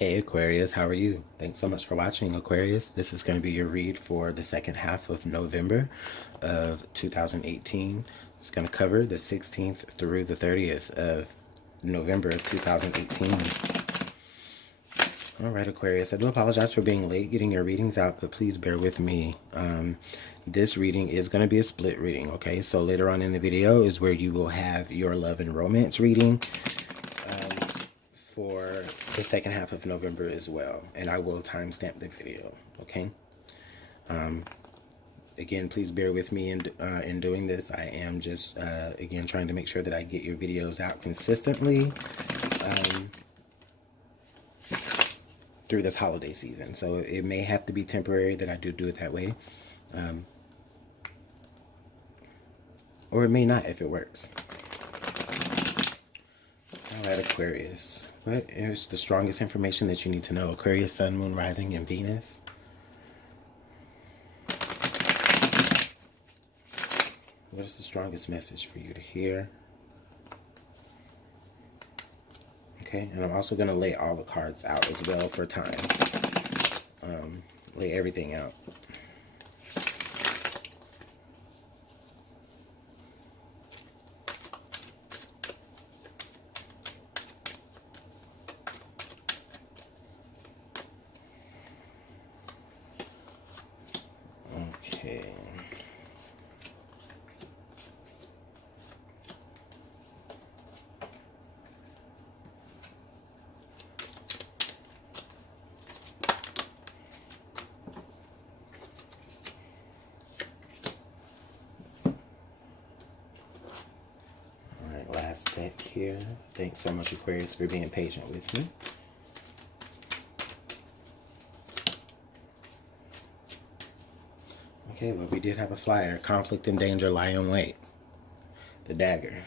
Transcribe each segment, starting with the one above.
Hey Aquarius, how are you? Thanks so much for watching, Aquarius. This is going to be your read for the second half of November of 2018. It's going to cover the 16th through the 30th of November of 2018. All right, Aquarius, I do apologize for being late getting your readings out, but please bear with me. This reading is going to be a split reading, okay? So later on in the video is where you will have your love and romance reading for the second half of November as well, and I will timestamp the video, okay? Again, please bear with me in doing this. I am just again trying to make sure that I get your videos out consistently through this holiday season. So it may have to be temporary that I do it that way, or it may not if it works. All right, Aquarius. What is the strongest information that you need to know? Aquarius, Sun, Moon, Rising, and Venus. What is the strongest message for you to hear? Okay, and I'm also going to lay all the cards out as well for time. Lay everything out. Okay. Last deck here. Thanks so much, Aquarius, for being patient with me. Okay, well, we did have a flyer. Conflict and danger lie in wait. The dagger.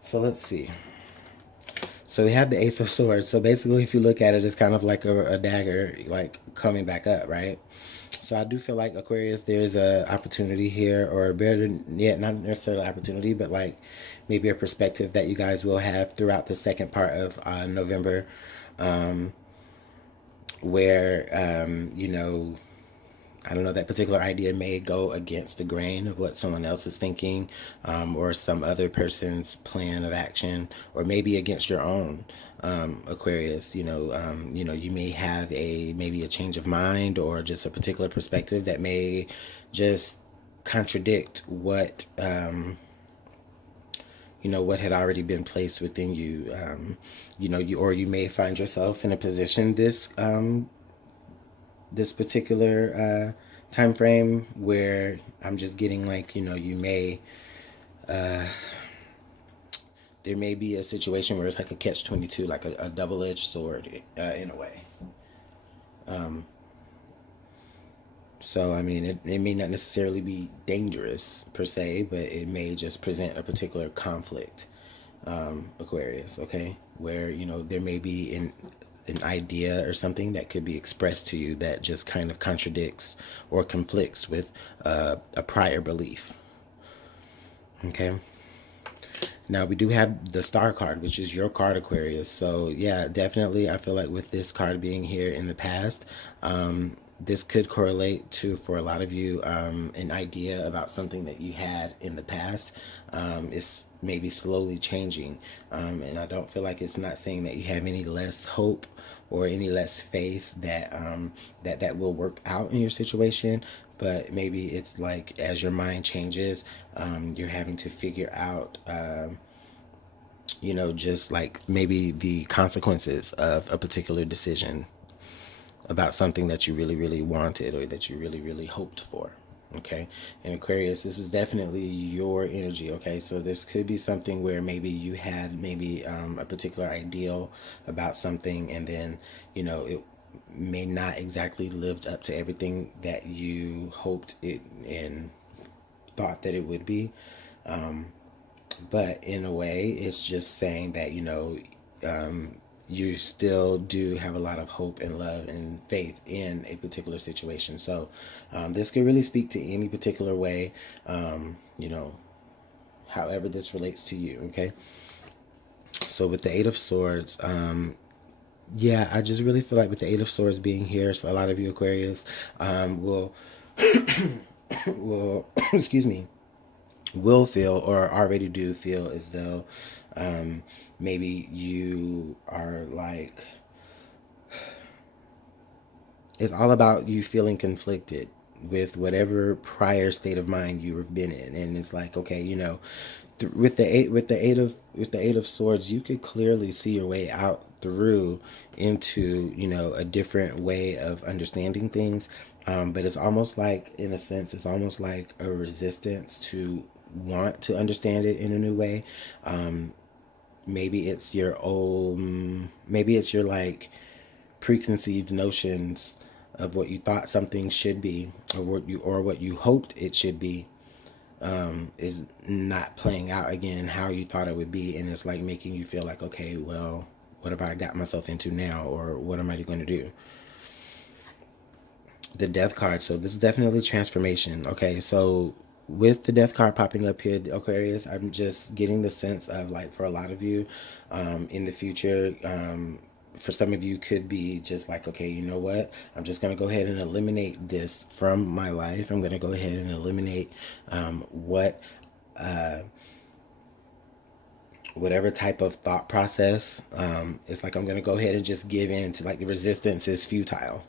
So let's see. So we have the Ace of Swords. So basically, if you look at it, it's kind of like a dagger, like coming back up, right? So I do feel like, Aquarius, there's a opportunity here, or better yet, not necessarily opportunity, but like maybe a perspective that you guys will have throughout the second part of November, where, you know, I don't know, that particular idea may go against the grain of what someone else is thinking, or some other person's plan of action, or maybe against your own, Aquarius. You know, you may have maybe a change of mind or just a particular perspective that may just contradict what, you know, what had already been placed within you. You know, you may find yourself in a position this particular time frame where I'm just getting like, you know, you may there may be a situation where it's like a catch-22, like a double-edged sword in a way. So I mean, it may not necessarily be dangerous per se, but it may just present a particular conflict, Aquarius, okay, where, you know, there may be an idea or something that could be expressed to you that just kind of contradicts or conflicts with a prior belief. Okay. Now we do have the Star card, which is your card, Aquarius. So yeah, definitely, I feel like with this card being here in the past, this could correlate to, for a lot of you, an idea about something that you had in the past is maybe slowly changing. And I don't feel like it's not saying that you have any less hope or any less faith that that will work out in your situation. But maybe it's like as your mind changes, you're having to figure out, you know, just like maybe the consequences of a particular decision about something that you really, really wanted or that you really, really hoped for. Okay. And Aquarius, this is definitely your energy. Okay. So this could be something where maybe you had maybe a particular ideal about something, and then, you know, it may not exactly lived up to everything that you hoped it and thought that it would be. But in a way, it's just saying that, you know, you still do have a lot of hope and love and faith in a particular situation. So this could really speak to any particular way, you know, however this relates to you. Okay. So with the Eight of Swords, Yeah, I just really feel like with the Eight of Swords being here, so a lot of you Aquarius will will excuse me, will feel or already do feel as though maybe you are like, it's all about you feeling conflicted with whatever prior state of mind you've been in, and it's like, okay, you know, with the eight of swords, you could clearly see your way out through into, you know, a different way of understanding things, but it's almost like, in a sense, it's almost like a resistance to want to understand it in a new way. Maybe it's your old, maybe it's your like preconceived notions of what you thought something should be, or what you hoped it should be, is not playing out again how you thought it would be, and it's like making you feel like, okay, well, what have I got myself into now, or what am I going to do? The death card. So this is definitely transformation. Okay, so with the death card popping up here, Aquarius, I'm just getting the sense of like, for a lot of you, in the future, for some of you could be just like, okay, you know what, I'm just going to go ahead and eliminate this from my life. I'm going to go ahead and eliminate what whatever type of thought process. It's like, I'm going to go ahead and just give in to, like, the resistance is futile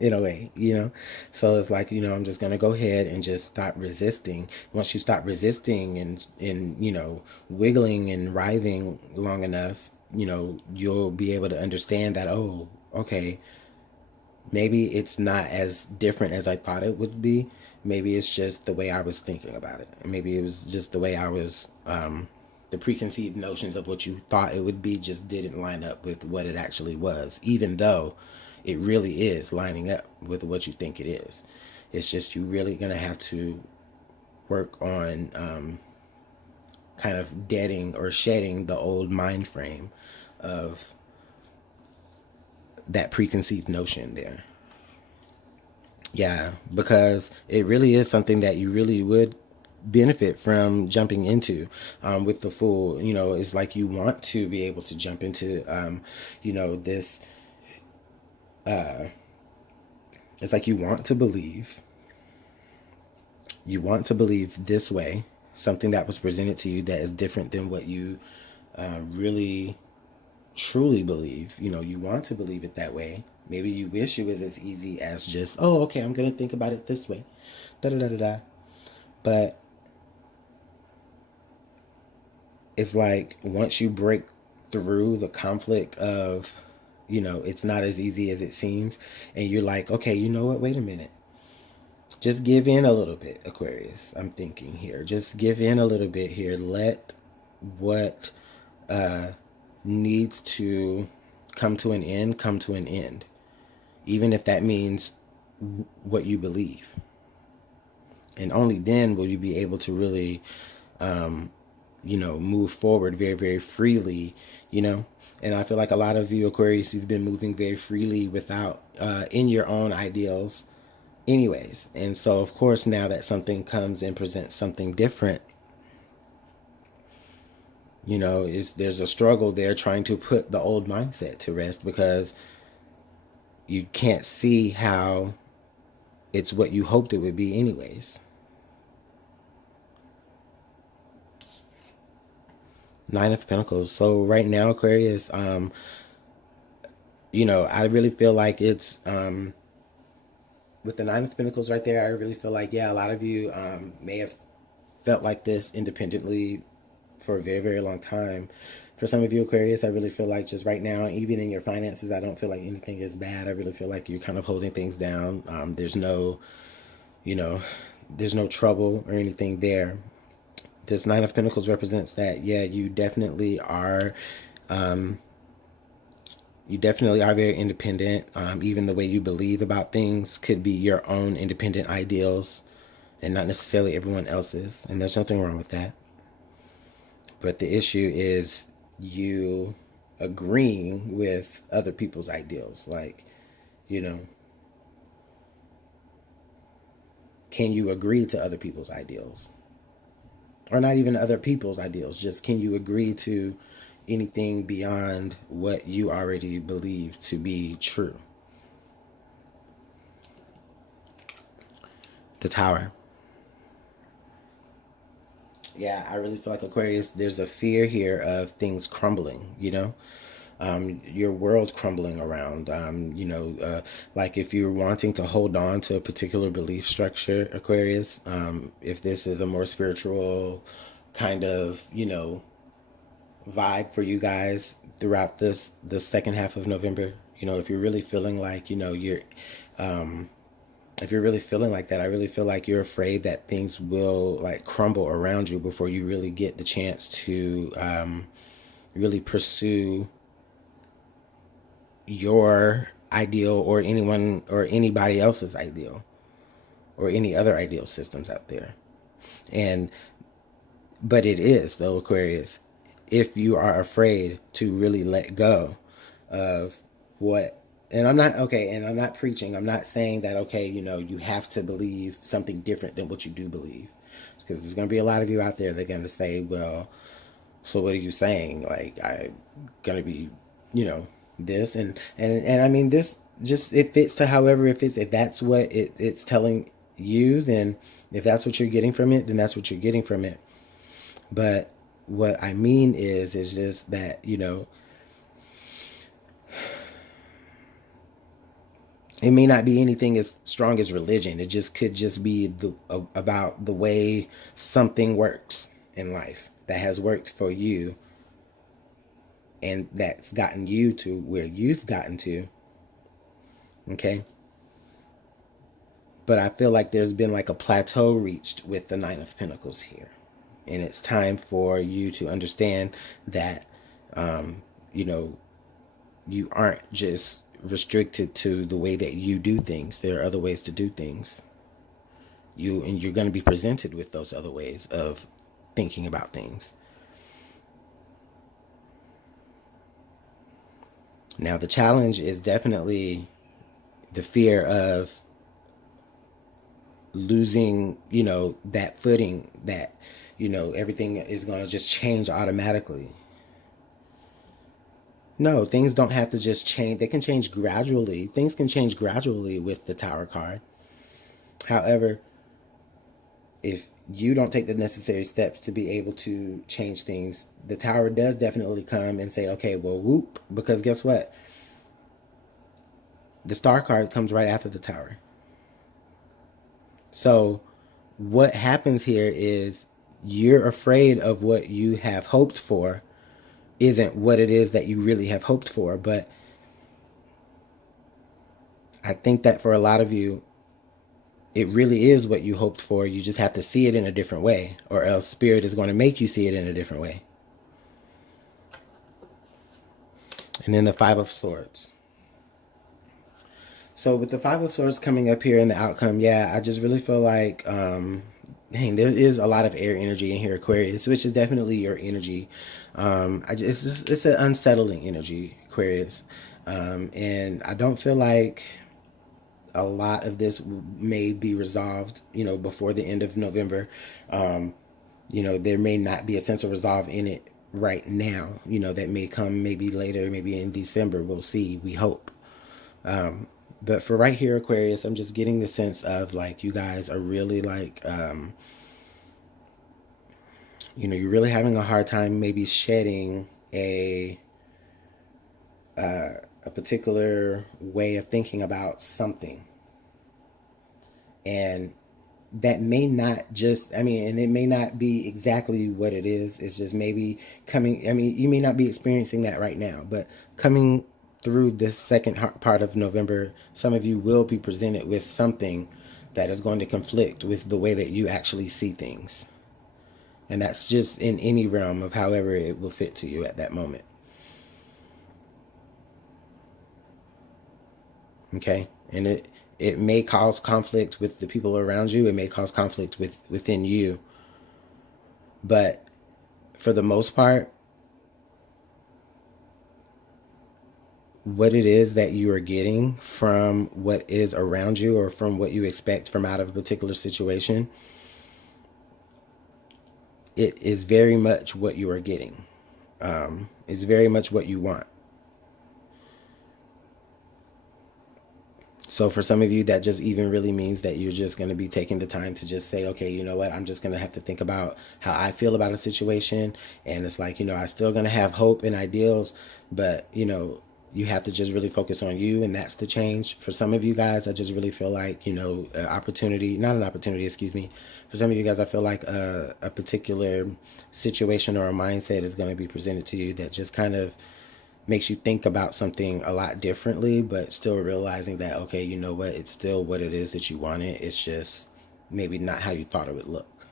in a way, you know? So it's like, you know, I'm just going to go ahead and just stop resisting. Once you stop resisting and, you know, wiggling and writhing long enough, you know, you'll be able to understand that, oh, okay, maybe it's not as different as I thought it would be. Maybe it's just the way I was thinking about it. Maybe it was just the way I was, the preconceived notions of what you thought it would be just didn't line up with what it actually was, even though it really is lining up with what you think it is. It's just, you really going to have to work on kind of deading or shedding the old mind frame of that preconceived notion there. Yeah, because it really is something that you really would benefit from jumping into, with the Fool. You know, it's like you want to be able to jump into, you know, this, it's like you want to believe this way, something that was presented to you that is different than what you really truly believe. You know, you want to believe it that way. Maybe you wish it was as easy as just, oh, okay, I'm going to think about it this way. Da da da da da. But it's like, once you break through the conflict of, you know, it's not as easy as it seems, and you're like, okay, you know what, wait a minute. Just give in a little bit, Aquarius. I'm thinking here. Just give in a little bit here. Let what needs to come to an end come to an end, even if that means what you believe. And only then will you be able to really, you know, move forward very, very freely, you know. And I feel like a lot of you Aquarius, you've been moving very freely without, in your own ideals anyways. And so, of course, now that something comes and presents something different, you know, there's a struggle there trying to put the old mindset to rest, because you can't see how it's what you hoped it would be anyways. Nine of Pentacles. So right now, Aquarius, you know, I really feel like it's, with the Nine of Pentacles right there, I really feel like, yeah, a lot of you may have felt like this independently for a very, very long time. For some of you Aquarius, I really feel like just right now, even in your finances, I don't feel like anything is bad. I really feel like you're kind of holding things down. There's no, you know, there's no trouble or anything there. This Nine of Pentacles represents that, yeah, you definitely are very independent. Even the way you believe about things could be your own independent ideals and not necessarily everyone else's. And there's nothing wrong with that. But the issue is you agreeing with other people's ideals. Like, you know, can you agree to other people's ideals? Or not even other people's ideals, just can you agree to anything beyond what you already believe to be true. The Tower. Yeah, I really feel like Aquarius, there's a fear here of things crumbling, your world crumbling around. Like if you're wanting to hold on to a particular belief structure, Aquarius, if this is a more spiritual kind of, vibe for you guys throughout the second half of November, if you're really feeling like, if you're really feeling like that, I really feel like you're afraid that things will like crumble around you before you really get the chance to really pursue your ideal or anyone or anybody else's ideal or any other ideal systems out there. But it is, though, Aquarius, if you are afraid to really let go of what, and I'm not preaching, I'm not saying that, okay, you have to believe something different than what you do believe. Because there's going to be a lot of you out there that are going to say, well, so what are you saying? Like, I'm going to be, this. And I mean, this just, it fits to however it fits. If that's what it's telling you, then if that's what you're getting from it, then that's what you're getting from it. But what I mean is just that, it may not be anything as strong as religion. It just could just be about the way something works in life that has worked for you and that's gotten you to where you've gotten to. Okay? But I feel like there's been like a plateau reached with the Nine of Pentacles here. And it's time for you to understand that, you aren't just restricted to the way that you do things. There are other ways to do things. You're going to be presented with those other ways of thinking about things. Now, the challenge is definitely the fear of losing, that footing that, everything is going to just change automatically. No, things don't have to just change. They can change gradually. Things can change gradually with the Tower card. However, if you don't take the necessary steps to be able to change things, the Tower does definitely come and say, okay, well, whoop. Because guess what? The Star card comes right after the Tower. So what happens here is you're afraid of what you have hoped for isn't what it is that you really have hoped for. But I think that for a lot of you, it really is what you hoped for. You just have to see it in a different way, or else Spirit is going to make you see it in a different way. And then the Five of Swords. So with the Five of Swords coming up here in the outcome, yeah, I just really feel like, dang, there is a lot of air energy in here, Aquarius, which is definitely your energy. It's an unsettling energy, Aquarius. And I don't feel like a lot of this may be resolved, before the end of November. There may not be a sense of resolve in it right now. That may come maybe later, maybe in December. We'll see. We hope. But for right here, Aquarius, I'm just getting the sense of like you guys are really like, you're really having a hard time maybe shedding a particular way of thinking about something. And that may not just, and it may not be exactly what it is. It's just maybe coming, you may not be experiencing that right now, but coming through this second part of November, some of you will be presented with something that is going to conflict with the way that you actually see things. And that's just in any realm of however it will fit to you at that moment. Okay? And it may cause conflict with the people around you. It may cause conflict within you. But for the most part, what it is that you are getting from what is around you or from what you expect from out of a particular situation, it is very much what you are getting. It's very much what you want. So for some of you, that just even really means that you're just going to be taking the time to just say, okay, you know what, I'm just going to have to think about how I feel about a situation. And it's like, I still going to have hope and ideals, but, you have to just really focus on you. And that's the change. For some of you guys, I just really feel like, excuse me. For some of you guys, I feel like a particular situation or a mindset is going to be presented to you that just kind of makes you think about something a lot differently, but still realizing that, okay, you know what, it's still what it is that you wanted. It's just maybe not how you thought it would look,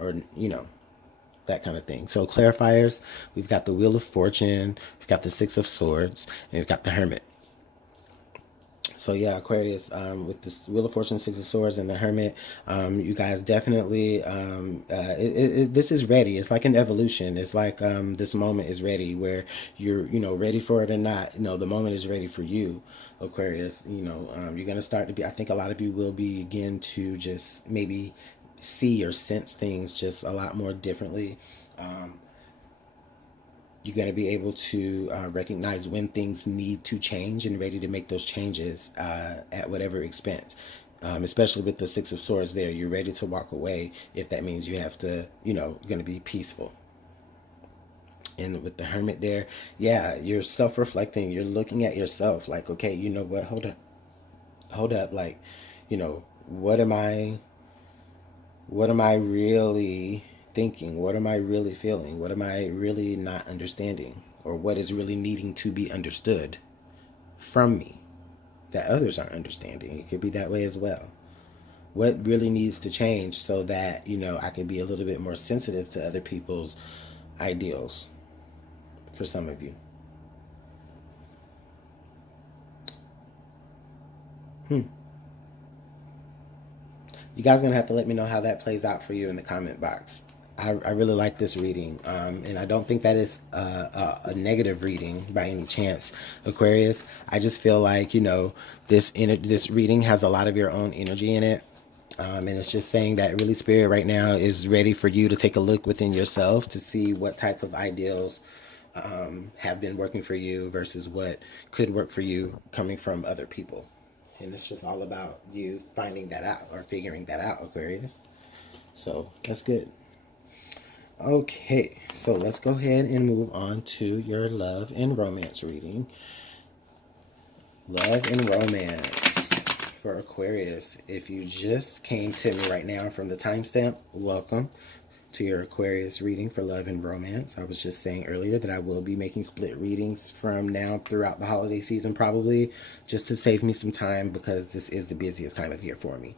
or, that kind of thing. So clarifiers, we've got the Wheel of Fortune, we've got the Six of Swords, and we've got the Hermit. So yeah, Aquarius, with this Wheel of Fortune, Six of Swords, and the Hermit, you guys definitely, this is ready. It's like an evolution. It's like this moment is ready, where you're, ready for it or not. No, the moment is ready for you, Aquarius. You're going to start to be, I think a lot of you will begin to just maybe see or sense things just a lot more differently. You're going to be able to recognize when things need to change and ready to make those changes at whatever expense. Especially with the Six of Swords there, you're ready to walk away if that means you have to, going to be peaceful. And with the Hermit there, yeah, you're self-reflecting. You're looking at yourself like, okay, you know what? Hold up. Like, what am I really thinking? What am I really feeling? What am I really not understanding? Or what is really needing to be understood from me that others aren't understanding? It could be that way as well. What really needs to change so that, I can be a little bit more sensitive to other people's ideals, for some of you. You guys are going to have to let me know how that plays out for you in the comment box. I really like this reading, and I don't think that is a negative reading by any chance, Aquarius. I just feel like, this reading has a lot of your own energy in it, and it's just saying that really Spirit right now is ready for you to take a look within yourself to see what type of ideals have been working for you versus what could work for you coming from other people. And it's just all about you finding that out or figuring that out, Aquarius. So that's good. Okay, so let's go ahead and move on to your love and romance reading. Love and romance for Aquarius. If you just came to me right now from the timestamp, welcome to your Aquarius reading for love and romance. I was just saying earlier that I will be making split readings from now throughout the holiday season, probably, just to save me some time, because this is the busiest time of year for me.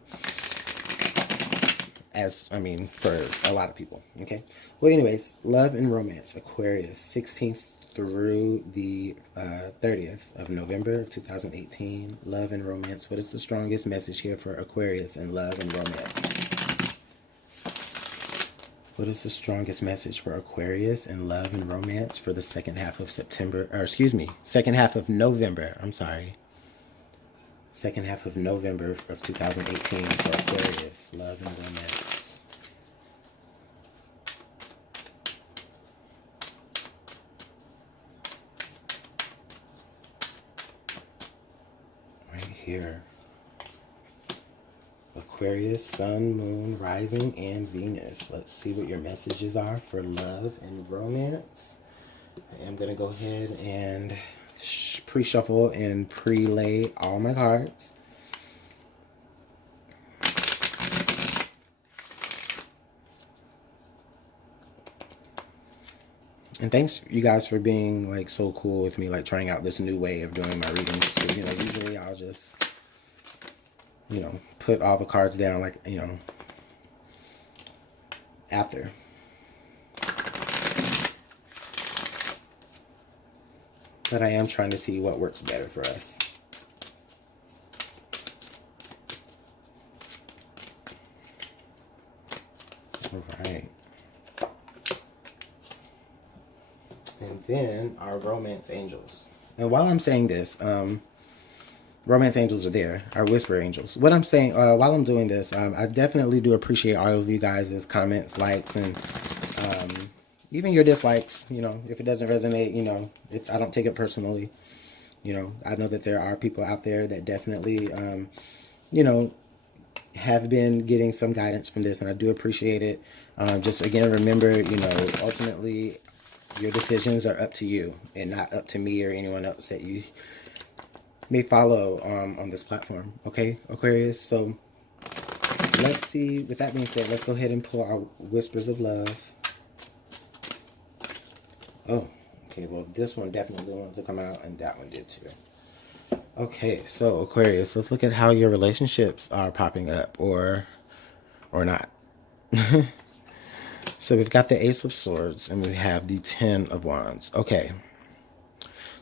For a lot of people, okay? Well, anyways, love and romance, Aquarius, 16th through the 30th of November 2018. Love and romance. What is the strongest message here for Aquarius in love and romance? What is the strongest message for Aquarius in love and romance for the second half of second half of November? I'm sorry. Second half of November of 2018 for Aquarius, love and romance. Right here. Aquarius, Sun, Moon, Rising, and Venus. Let's see what your messages are for love and romance. I am going to go ahead and pre-shuffle and pre-lay all my cards. And thanks you guys for being like so cool with me, like trying out this new way of doing my readings. So, usually I'll just put all the cards down like, after. But I am trying to see what works better for us. All right. And then our romance angels. And while I'm saying this, romance angels are there, our whisper angels. What I'm saying, while I'm doing this, I definitely do appreciate all of you guys' comments, likes, and even your dislikes, if it doesn't resonate, I don't take it personally. I know that there are people out there that definitely, you know, have been getting some guidance from this, and I do appreciate it. Just again, remember, ultimately, your decisions are up to you and not up to me or anyone else that you may follow on this platform. Okay, Aquarius? So let's see. With that being said, let's go ahead and pull our Whispers of Love. Oh, okay. Well, this one definitely wanted to come out, and that one did too. Okay, so Aquarius, let's look at how your relationships are popping up or not. So we've got the Ace of Swords and we have the Ten of Wands. Okay.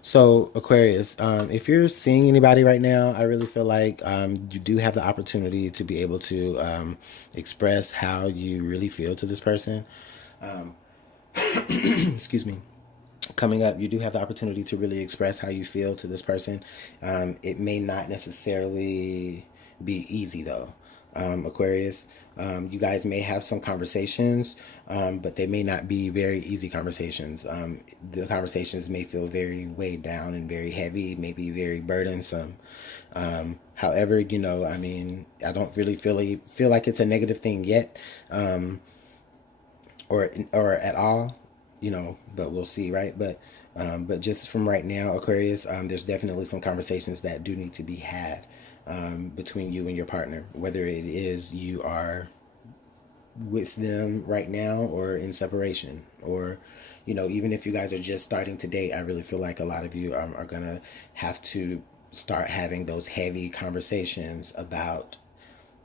So Aquarius, if you're seeing anybody right now, I really feel like you do have the opportunity to be able to express how you really feel to this person. Excuse me. Coming up, you do have the opportunity to really express how you feel to this person. It may not necessarily be easy though. Aquarius, you guys may have some conversations, but they may not be very easy conversations. The conversations may feel very weighed down and very heavy, maybe very burdensome. However, I don't really feel like it's a negative thing yet, or at all, but we'll see, right? But just from right now, Aquarius, there's definitely some conversations that do need to be had between you and your partner, whether it is you are with them right now or in separation, or even if you guys are just starting to date. I really feel like a lot of you are gonna have to start having those heavy conversations about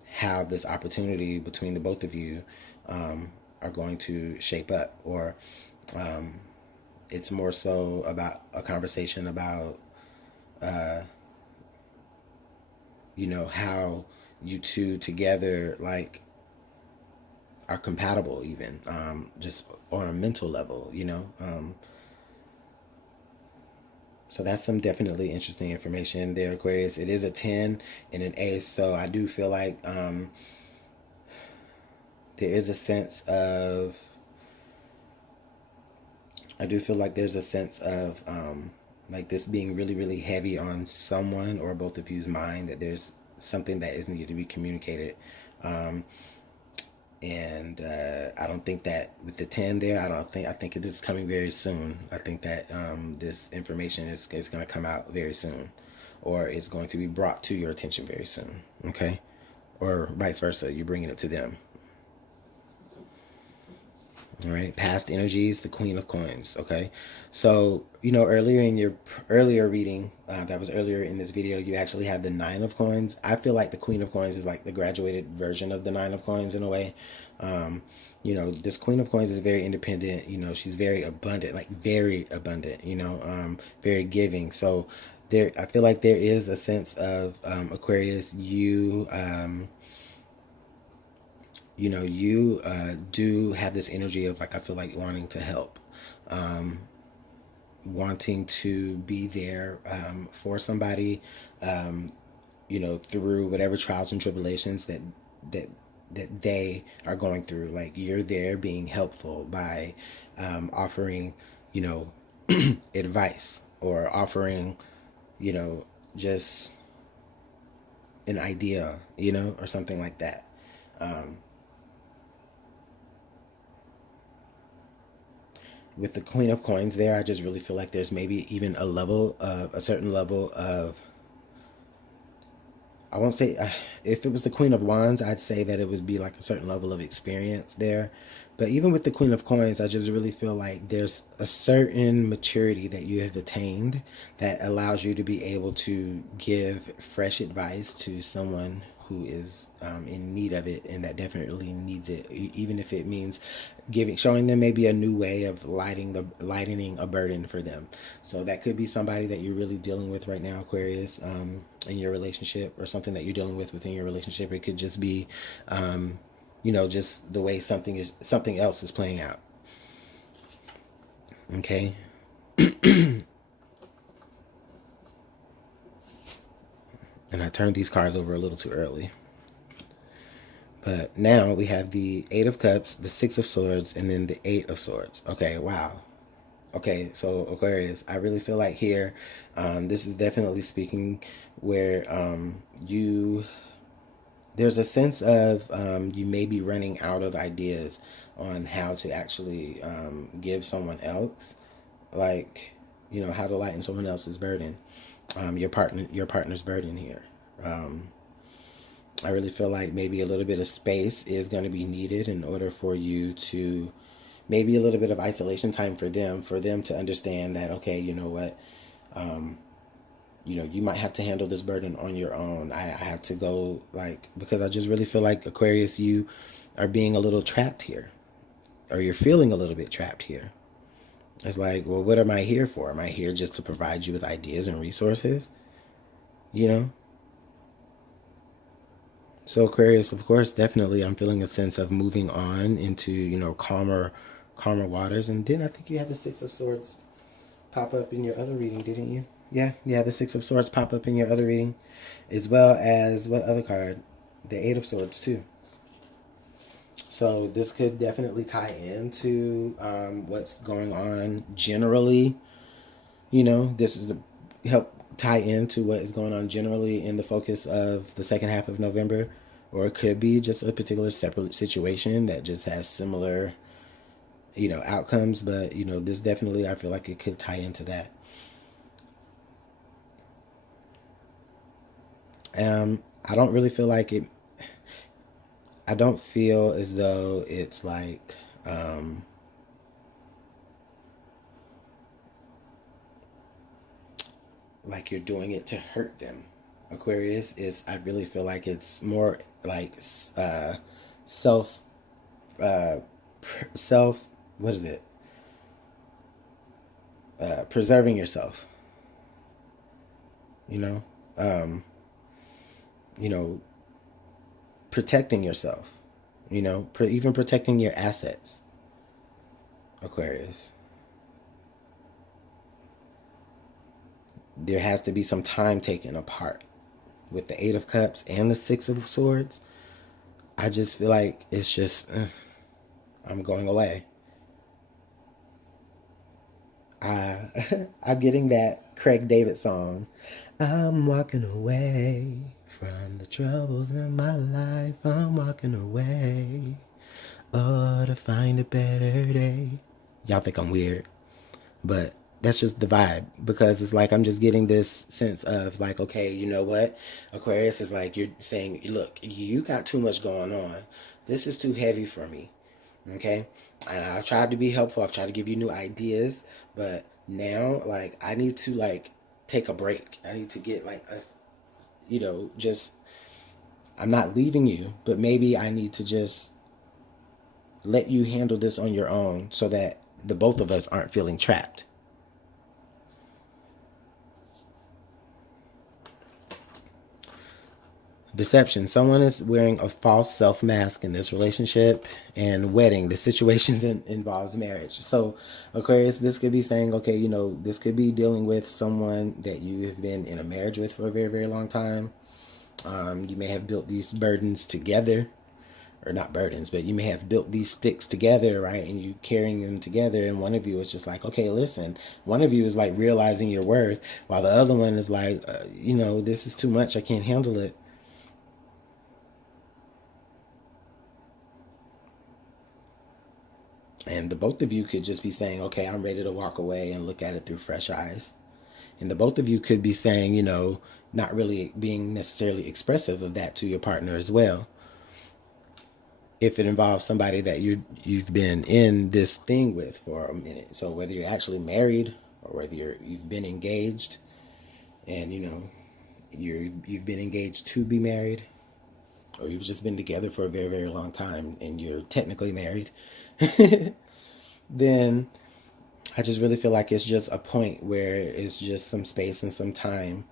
how this opportunity between the both of you are going to shape up, or it's more so about a conversation about how you two together like are compatible, even just on a mental level. So that's some definitely interesting information there, Aquarius. It is a 10 and an ace, so I do feel like there is a sense of there's a sense of like this being really, really heavy on someone or both of you's mind, that there's something that is needed to be communicated. And I don't think that with the 10 there, I think it is coming very soon. I think that this information is going to come out very soon, or it's going to be brought to your attention very soon. Okay. Or vice versa. You're bringing it to them. All right, past energies, the Queen of Coins. Okay, so earlier in your earlier reading, that was earlier in this video, you actually had the Nine of Coins. I feel like the Queen of Coins is like the graduated version of the Nine of Coins in a way. This Queen of Coins is very independent. She's very abundant, like very abundant. Very giving. So there, I feel like there is a sense of Aquarius. You do have this energy of like, I feel like wanting to help, wanting to be there for somebody, through whatever trials and tribulations that they are going through. Like, you're there being helpful by offering, advice, or offering, just an idea, or something like that. With the Queen of Coins there, I just really feel like there's maybe even a certain level of, I won't say, if it was the Queen of Wands, I'd say that it would be like a certain level of experience there. But even with the Queen of Coins, I just really feel like there's a certain maturity that you have attained that allows you to be able to give fresh advice to someone who is in need of it, and that definitely needs it, even if it means showing them maybe a new way of lightening a burden for them. So that could be somebody that you're really dealing with right now, Aquarius, in your relationship, or something that you're dealing with within your relationship. It could just be just the way something else is playing out. Okay. And I turned these cards over a little too early. But now we have the Eight of Cups, the Six of Swords, and then the Eight of Swords. Okay, wow. Okay, so Aquarius, I really feel like here, this is definitely speaking where there's a sense of you may be running out of ideas on how to actually give someone else, like, how to lighten someone else's burden, your partner's burden here. I really feel like maybe a little bit of space is going to be needed in order for you to, maybe a little bit of isolation time for them to understand that, okay, you know what, you might have to handle this burden on your own. I have to go, like, because I just really feel like, Aquarius, you are being a little trapped here, or you're feeling a little bit trapped here. It's like, well, what am I here for? Am I here just to provide you with ideas and resources? You know? So Aquarius, of course, definitely I'm feeling a sense of moving on into, calmer waters. And then I think you had the Six of Swords pop up in your other reading, didn't you? Yeah, the Six of Swords pop up in your other reading, as well as what other card? The Eight of Swords too. So this could definitely tie into what's going on generally. This is the help tie into what is going on generally in the focus of the second half of November, or it could be just a particular separate situation that just has similar, outcomes. But this definitely, I feel like it could tie into that. I don't really feel like it. I don't feel as though it's like you're doing it to hurt them. Aquarius is. I really feel like it's more like self, uh, self. What is it? Preserving yourself. You know. Um, you know, Protecting yourself. Even protecting your assets. Aquarius. There has to be some time taken apart with the Eight of Cups and the Six of Swords. I just feel like it's just, I'm going away. I'm getting that Craig David song. I'm walking away from the troubles in my life. I'm walking away, oh, to find a better day. Y'all think I'm weird, but that's just the vibe, because it's like I'm just getting this sense of like, okay, you know what, Aquarius, is like you're saying, look, you got too much going on. This is too heavy for me. Okay, I've tried to be helpful. I've tried to give you new ideas, but now, like, I need to, like, take a break. I need to get like a, just, I'm not leaving you, but maybe I need to just let you handle this on your own so that the both of us aren't feeling trapped. Deception. Someone is wearing a false self mask in this relationship. And wedding. The situation involves marriage. So, Aquarius, this could be saying, okay, this could be dealing with someone that you have been in a marriage with for a very, very long time. You may have built these burdens together, or not burdens, but you may have built these sticks together, right? And you carrying them together, and one of you is just like, okay, listen. One of you is like realizing your worth, while the other one is like, this is too much. I can't handle it. And the both of you could just be saying, okay, I'm ready to walk away and look at it through fresh eyes. And the both of you could be saying, not really being necessarily expressive of that to your partner as well. If it involves somebody that you've been in this thing with for a minute. So whether you're actually married or whether you've been engaged, and you've been engaged to be married, or you've just been together for a very, very long time and you're technically married, then I just really feel like it's just a point where it's just some space and some time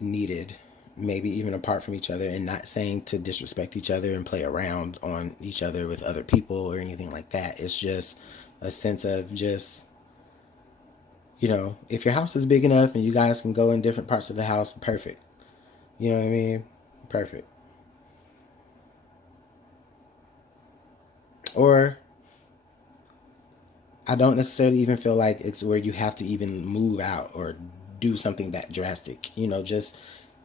needed, maybe even apart from each other, and not saying to disrespect each other and play around on each other with other people or anything like that. It's just a sense of just, if your house is big enough and you guys can go in different parts of the house, perfect. You know what I mean? Perfect. Or I don't necessarily even feel like it's where you have to even move out or do something that drastic. Just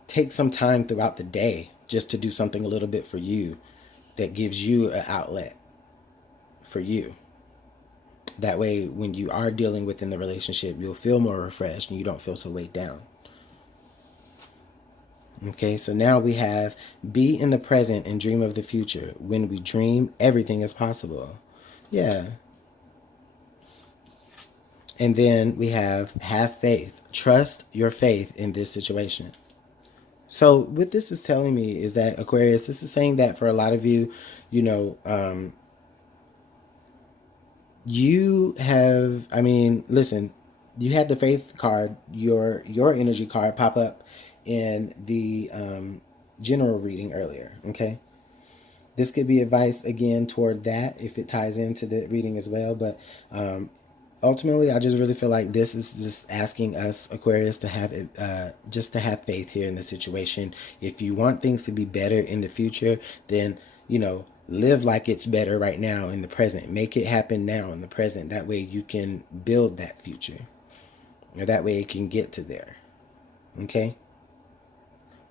take some time throughout the day just to do something a little bit for you that gives you an outlet for you. That way, when you are dealing within the relationship, you'll feel more refreshed and you don't feel so weighed down. Okay, so now we have be in the present and dream of the future. When we dream, everything is possible. Yeah. And then we have faith. Trust your faith in this situation. So what this is telling me is that, Aquarius, this is saying that for a lot of you, you have, listen, you had the faith card, your energy card pop up in the general reading earlier, okay? This could be advice again toward that if it ties into the reading as well, but ultimately, I just really feel like this is just asking us, Aquarius, to have just to have faith here in the situation. If you want things to be better in the future, then live like it's better right now in the present. Make it happen now in the present. That way you can build that future, or that way it can get to there. Okay.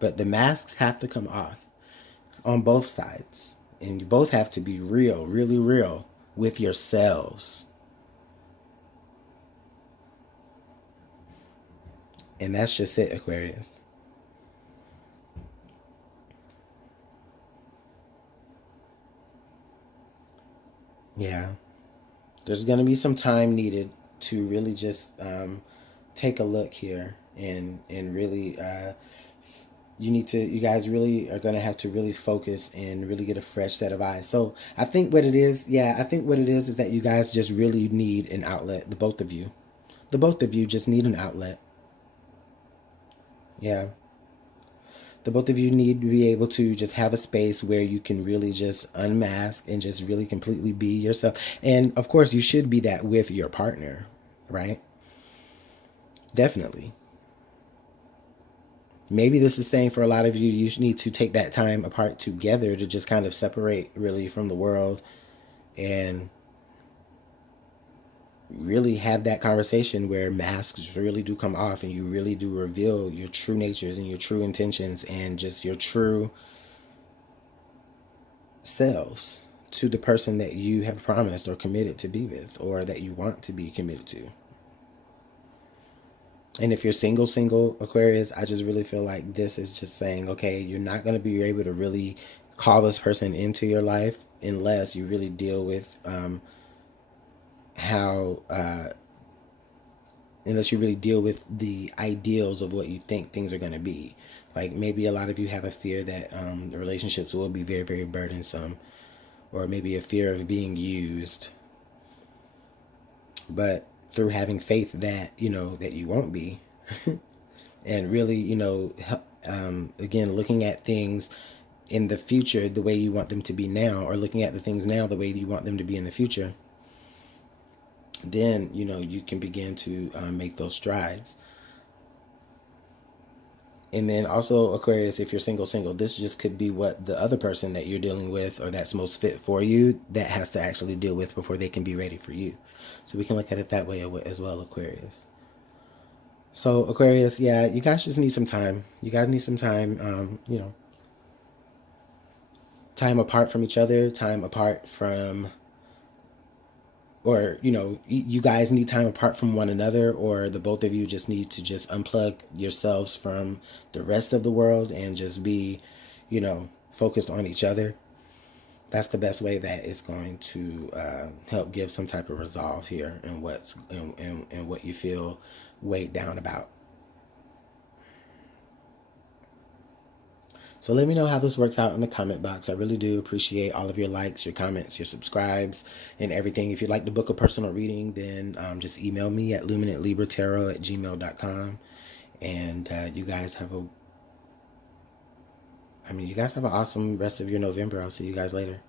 But the masks have to come off on both sides, and you both have to be real, really real with yourselves. And that's just it, Aquarius. Yeah. There's going to be some time needed to really just take a look here and really you guys really are going to have to really focus and really get a fresh set of eyes. So I think what it is, is that you guys just really need an outlet. The both of you just need an outlet. Yeah. The both of you need to be able to just have a space where you can really just unmask and just really completely be yourself. And of course, you should be that with your partner, right? Definitely. Maybe this is saying for a lot of you, you need to take that time apart together to just kind of separate really from the world and really have that conversation where masks really do come off and you really do reveal your true natures and your true intentions and just your true selves to the person that you have promised or committed to be with, or that you want to be committed to. And if you're single Aquarius, I just really feel like this is just saying, okay, you're not going to be able to really call this person into your life unless you really deal with how unless you really deal with the ideals of what you think things are going to be. Like maybe a lot of you have a fear that the relationships will be very, very burdensome, or maybe a fear of being used. But through having faith that, that you won't be, and really, again, looking at things in the future the way you want them to be now, or looking at the things now the way you want them to be in the future, then you can begin to make those strides. And then also, Aquarius, if you're single, this just could be what the other person that you're dealing with or that's most fit for you that has to actually deal with before they can be ready for you. So we can look at it that way as well, Aquarius. So Aquarius, yeah, you guys just need some time. You guys need some time, time apart from each other, time apart from, or you guys need time apart from one another, or the both of you just need to just unplug yourselves from the rest of the world and just be focused on each other. That's the best way that it's going to help give some type of resolve here in what's and what you feel weighed down about. So let me know how this works out in the comment box. I really do appreciate all of your likes, your comments, your subscribes, and everything. If you'd like to book a personal reading, then just email me at LuminantLibraTarot@gmail.com. And you guys have an awesome rest of your November. I'll see you guys later.